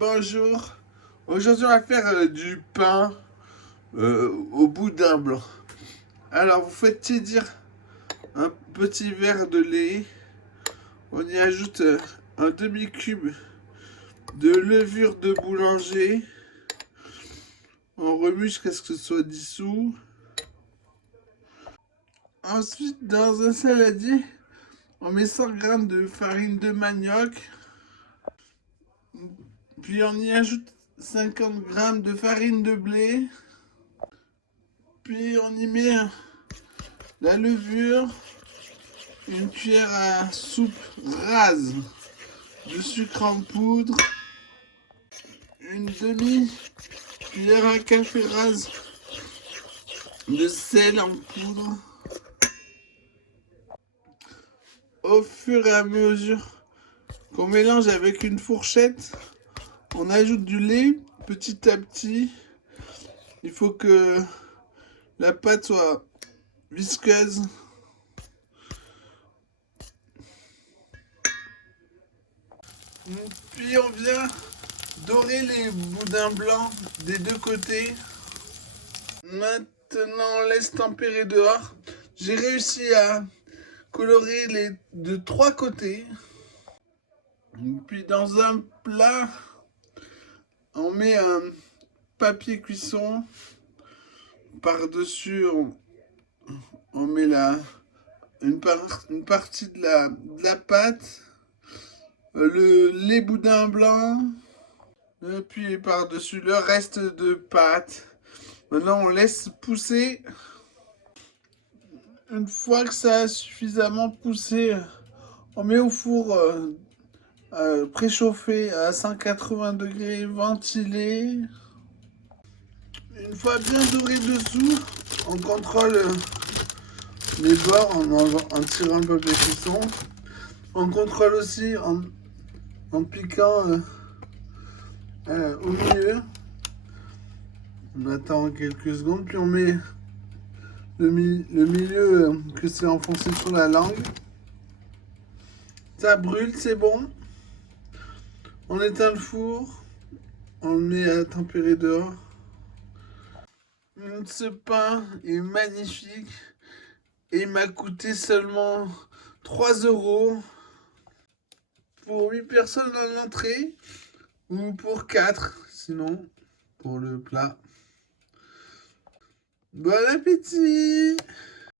Bonjour. Aujourd'hui, on va faire du pain au boudin blanc. Alors, vous faites tiédir un petit verre de lait. On y ajoute un demi-cube de levure de boulanger. On remue jusqu'à ce que ce soit dissous. Ensuite, dans un saladier, on met 100 g de farine de manioc. Puis on y ajoute 50 g de farine de blé. Puis on y met la levure, une cuillère à soupe rase de sucre en poudre, une demi-cuillère à café rase de sel en poudre. Au fur et à mesure qu'on mélange avec une fourchette, on ajoute du lait petit à petit. Il faut que la pâte soit visqueuse. Puis on vient dorer les boudins blancs des deux côtés. Maintenant, on laisse tempérer dehors. J'ai réussi à colorer de trois côtés. Puis dans un plat, on met un papier cuisson. Par-dessus, on met une partie de la pâte, les boudins blancs, et puis par-dessus le reste de pâte. Maintenant, on laisse pousser. Une fois que ça a suffisamment poussé, on met au four préchauffé à 180 degrés, ventilé. Une fois bien doré dessous, on contrôle les bords en tirant le papier cuisson. On contrôle aussi en piquant au milieu. On attend quelques secondes, puis on met le milieu que c'est enfoncé sur la langue. Ça brûle, c'est bon. On éteint le four. On le met à tempérer dehors. Ce pain est magnifique. Et il m'a coûté seulement 3 € pour 8 personnes dans l'entrée. Ou pour 4, sinon, pour le plat. Bon appétit!